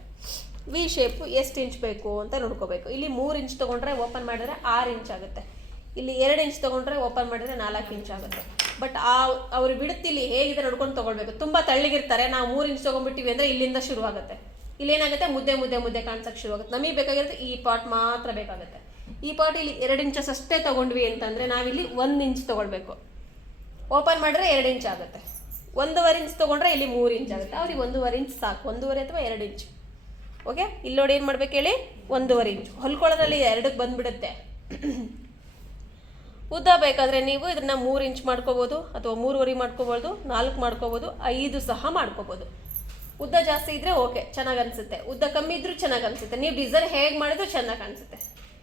ವಿ ಶೇಪು ಎಷ್ಟು ಇಂಚ್ ಬೇಕು ಅಂತ ನೋಡ್ಕೋಬೇಕು. ಇಲ್ಲಿ ಮೂರು ಇಂಚ್ ತೊಗೊಂಡ್ರೆ ಓಪನ್ ಮಾಡಿದ್ರೆ ಆರು ಇಂಚ್ ಆಗುತ್ತೆ. ಇಲ್ಲಿ ಎರಡು ಇಂಚ್ ತೊಗೊಂಡ್ರೆ ಓಪನ್ ಮಾಡಿದ್ರೆ ನಾಲ್ಕು ಇಂಚ್ ಆಗುತ್ತೆ. ಬಟ್ ಆ ಅವ್ರು ಬಿಡುತ್ತಿಲ್ಲಿ ಹೇಗಿದೆ ನೋಡ್ಕೊಂಡು ತೊಗೊಳ್ಬೇಕು. ತುಂಬ ತಳ್ಳಿಗಿರ್ತಾರೆ. ನಾವು ಮೂರು ಇಂಚ್ ತೊಗೊಂಡ್ಬಿಟ್ಟಿವಿ ಅಂದರೆ ಇಲ್ಲಿಂದ ಶುರುವಾಗುತ್ತೆ ಇಲ್ಲೇನಾಗುತ್ತೆ ಮುದ್ದೆ ಮುದ್ದೆ ಮುದ್ದೆ ಕಾಣಿಸೋಕೆ ಶುರುವಾಗುತ್ತೆ ನಮಗೆ ಬೇಕಾಗಿರೋದು ಈ ಪಾಟ್ ಮಾತ್ರ ಬೇಕಾಗುತ್ತೆ. ಈ ಪಾಟ್ ಇಲ್ಲಿ ಎರಡು ಇಂಚಸ್ ಅಷ್ಟೇ ತೊಗೊಂಡ್ವಿ ಅಂತಂದರೆ ನಾವಿಲ್ಲಿ ಒಂದು ಇಂಚ್ ತೊಗೊಳ್ಬೇಕು. ಓಪನ್ ಮಾಡಿದ್ರೆ ಎರಡು ಇಂಚ್ ಆಗುತ್ತೆ. ಒಂದೂವರೆ ಇಂಚ್ ತೊಗೊಂಡ್ರೆ ಇಲ್ಲಿ ಮೂರು ಇಂಚ್ ಆಗುತ್ತೆ. ಅವ್ರಿಗೆ ಒಂದೂವರೆ ಇಂಚ್ ಸಾಕು. ಒಂದೂವರೆ ಅಥವಾ ಎರಡು ಇಂಚ್. ಓಕೆ ಇಲ್ಲಿ ನೋಡಿ ಏನು ಮಾಡ್ಬೇಕು ಹೇಳಿ? ಒಂದೂವರೆ ಇಂಚ್. ಹೊಲ್ಕೊಳ್ಳೋದ್ರಲ್ಲಿ ಎರಡಕ್ಕೆ ಬಂದ್ಬಿಡುತ್ತೆ. ಉದ್ದ ಬೇಕಾದರೆ ನೀವು ಇದನ್ನ ಮೂರು ಇಂಚ್ ಮಾಡ್ಕೋಬೋದು, ಅಥವಾ ಮೂರುವರೆ ಮಾಡ್ಕೋಬೋದು, ನಾಲ್ಕು ಮಾಡ್ಕೋಬೋದು, ಐದು ಸಹ ಮಾಡ್ಕೋಬೋದು. ಉದ್ದ ಜಾಸ್ತಿ ಇದ್ದರೆ ಓಕೆ ಚೆನ್ನಾಗಿ ಅನಿಸುತ್ತೆ. ಉದ್ದ ಕಮ್ಮಿ ಇದ್ದರೂ ಚೆನ್ನಾಗಿ ಅನಿಸುತ್ತೆ. ನೀವು ಡಿಸೈನ್ ಹೇಗೆ ಮಾಡಿದ್ರು ಚೆನ್ನಾಗಿ ಅನ್ಸುತ್ತೆ.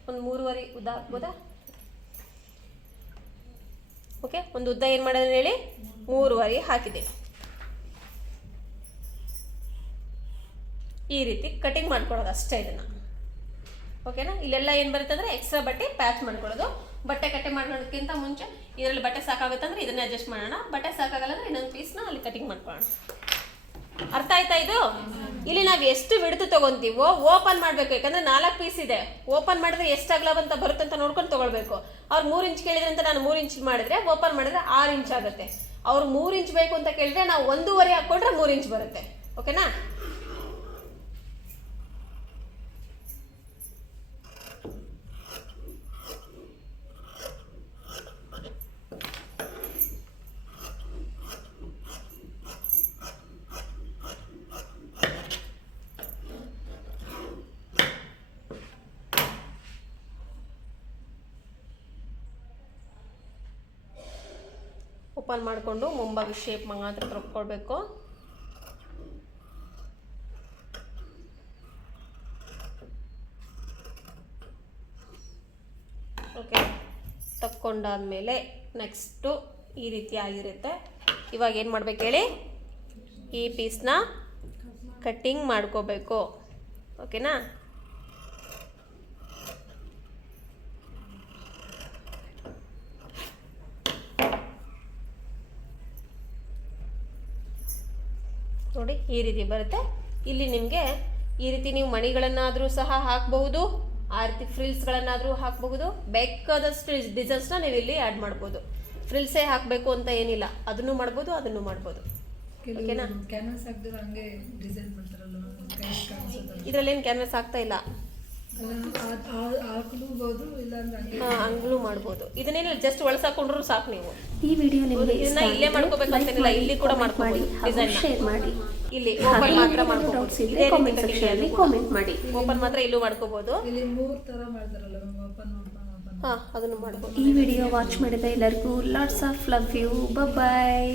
ಒಂದು ಮೂರುವರೆ ಉದ್ದ ಹಾಕ್ಬೋದಾ ಓಕೆ? ಒಂದು ಉದ್ದ ಏನು ಮಾಡೋದು ಹೇಳಿ? ಮೂರುವರೆ ಹಾಕಿದೆ. ಈ ರೀತಿ ಕಟಿಂಗ್ ಮಾಡ್ಕೊಳ್ಳೋದು ಅಷ್ಟೇ ಇದನ್ನು. ಓಕೆನಾ? ಇಲ್ಲೆಲ್ಲ ಏನು ಬರುತ್ತೆ ಅಂದರೆ ಎಕ್ಸ್ಟ್ರಾ ಬಟ್ಟೆ ಪ್ಯಾಚ್ ಮಾಡ್ಕೊಳ್ಳೋದು. ಬಟ್ಟೆ ಕಟ್ಟೆ ಮಾಡೋದಕ್ಕಿಂತ ಮುಂಚೆ ಇದರಲ್ಲಿ ಬಟ್ಟೆ ಸಾಕಾಗುತ್ತೆ ಅಂದರೆ ಇದನ್ನೇ ಅಡ್ಜಸ್ಟ್ ಮಾಡೋಣ. ಬಟ್ಟೆ ಸಾಕಾಗಲ್ಲ ಅಂದರೆ ಇನ್ನೊಂದು ಪೀಸ್ನ ಅಲ್ಲಿ ಕಟಿಂಗ್ ಮಾಡ್ಕೊಳ್ಳೋಣ. ಅರ್ಥ ಆಯ್ತಾ ಇದು? ಇಲ್ಲಿ ನಾವು ಎಷ್ಟು ಬಿಡ್ತು ತಗೊಂತೀವೋ ಓಪನ್ ಮಾಡಬೇಕು, ಯಾಕಂದ್ರೆ ನಾಲ್ಕು ಪೀಸ್ ಇದೆ. ಓಪನ್ ಮಾಡಿದ್ರೆ ಎಷ್ಟು ಅಂತ ನೋಡ್ಕೊಂಡು ತಗೊಳ್ಬೇಕು. ಅವ್ರು ಮೂರು ಇಂಚ್ ಕೇಳಿದ್ರೆ ಅಂತ ನಾನು ಮೂರು ಇಂಚ್ ಮಾಡಿದ್ರೆ, ಓಪನ್ ಮಾಡಿದ್ರೆ ಆರು ಇಂಚ್ ಆಗುತ್ತೆ. ಅವ್ರು ಮೂರು ಇಂಚ್ ಬೇಕು ಅಂತ ಕೇಳಿದ್ರೆ ನಾವು ಒಂದೂವರೆ ಹಾಕ್ಕೊಂಡ್ರೆ ಮೂರು ಇಂಚ್ ಬರುತ್ತೆ. ಓಕೆನಾ? ಓಪನ್ ಮಾಡಿಕೊಂಡು ಮುಂಭಾಗ ಶೇಪ್ ಮಾತ್ರ ತೊಳ್ಕೊಳ್ಬೇಕು. ಓಕೆ ತಕ್ಕೊಂಡಾದ್ಮೇಲೆ ನೆಕ್ಸ್ಟು ಈ ರೀತಿ ಆಗಿರುತ್ತೆ. ಇವಾಗ ಏನು ಮಾಡ್ಬೇಕು ಹೇಳಿ? ಈ ಪೀಸ್ನ ಕಟ್ಟಿಂಗ್ ಮಾಡ್ಕೋಬೇಕು. ಓಕೆನಾ ನೋಡಿ ಈ ರೀತಿ ಬರುತ್ತೆ. ಇಲ್ಲಿ ನಿಮಗೆ ಈ ರೀತಿ ನೀವು ಮಣಿಗಳನ್ನಾದರೂ ಸಹ ಹಾಕಬಹುದು ಆ ರೀತಿ ಫ್ರಿಲ್ಸ್ಗಳನ್ನಾದರೂ ಹಾಕಬಹುದು. ಬೇಕಾದಷ್ಟು ಡಿಸೈನ್ಸ್ನ ನೀವು ಇಲ್ಲಿ ಆ್ಯಡ್ ಮಾಡ್ಬೋದು. ಫ್ರಿಲ್ಸೇ ಹಾಕಬೇಕು ಅಂತ ಏನಿಲ್ಲ. ಅದನ್ನು ಮಾಡ್ಬೋದು ಅದನ್ನು ಮಾಡ್ಬೋದು. ಓಕೆನಾ? ಕ್ಯಾನ್ವಾಸ್ ಹಾಕ್ದಿರ ಹಂಗೆ ಡಿಸೈನ್ ಮಾಡ್ತಾರಲ್ಲ ಇದರಲ್ಲೇನು ಕ್ಯಾನ್ವಾಸ್ ಆಗ್ತಾ ಇಲ್ಲ. ಹಂಗ್ಲೂ ಮಾಡ್ಬೋದು. ಇದನ್ನೇನಿಲ್ಲ ಜಸ್ಟ್ ಒಳಸಾಕೊಂಡ್ರು ಸಾಕು ನೀವು. ಈ ವಿಡಿಯೋ ನಿಮಗೆ ಇದನ್ನ ಇಲ್ಲೇ ಮಾಡ್ಕೋಬೇಕಂತೇನಿಲ್ಲ ಇಲ್ಲಿ ಕೂಡ comment ಮಾಡಿ ಮಾಡ್ಕೋಬಹುದು ಹಾಗೂ ಡಿಸೈನ್ ಶೇರ್ ಮಾಡಿ. ಇಲ್ಲಿ ಓಪನ್ ಮಾತ್ರ ಮಾಡ್ಕೋಬಹುದು ಇದೇ ಕಾಮೆಂಟ್ ಸೆಕ್ಷನ್ ಅಲ್ಲಿ ಕಾಮೆಂಟ್ ಮಾಡಿ. ಓಪನ್ ಮಾತ್ರ ಇಲ್ಲೂ ಮಾಡ್ಕೋಬಹುದು ಇಲ್ಲಿ ಮೂರು ತರ ಮಾಡ್ತಾರಲ್ಲ ಓಪನ್ ಓಪನ್ ಓಪನ್ ಹಾ ಅದನ್ನು ಮಾಡ್ಬೋದು. ಈ ವಿಡಿಯೋ ವಾಚ್ ಮಾಡಿದ ಎಲ್ಲರಿಗೂ lots of love you bye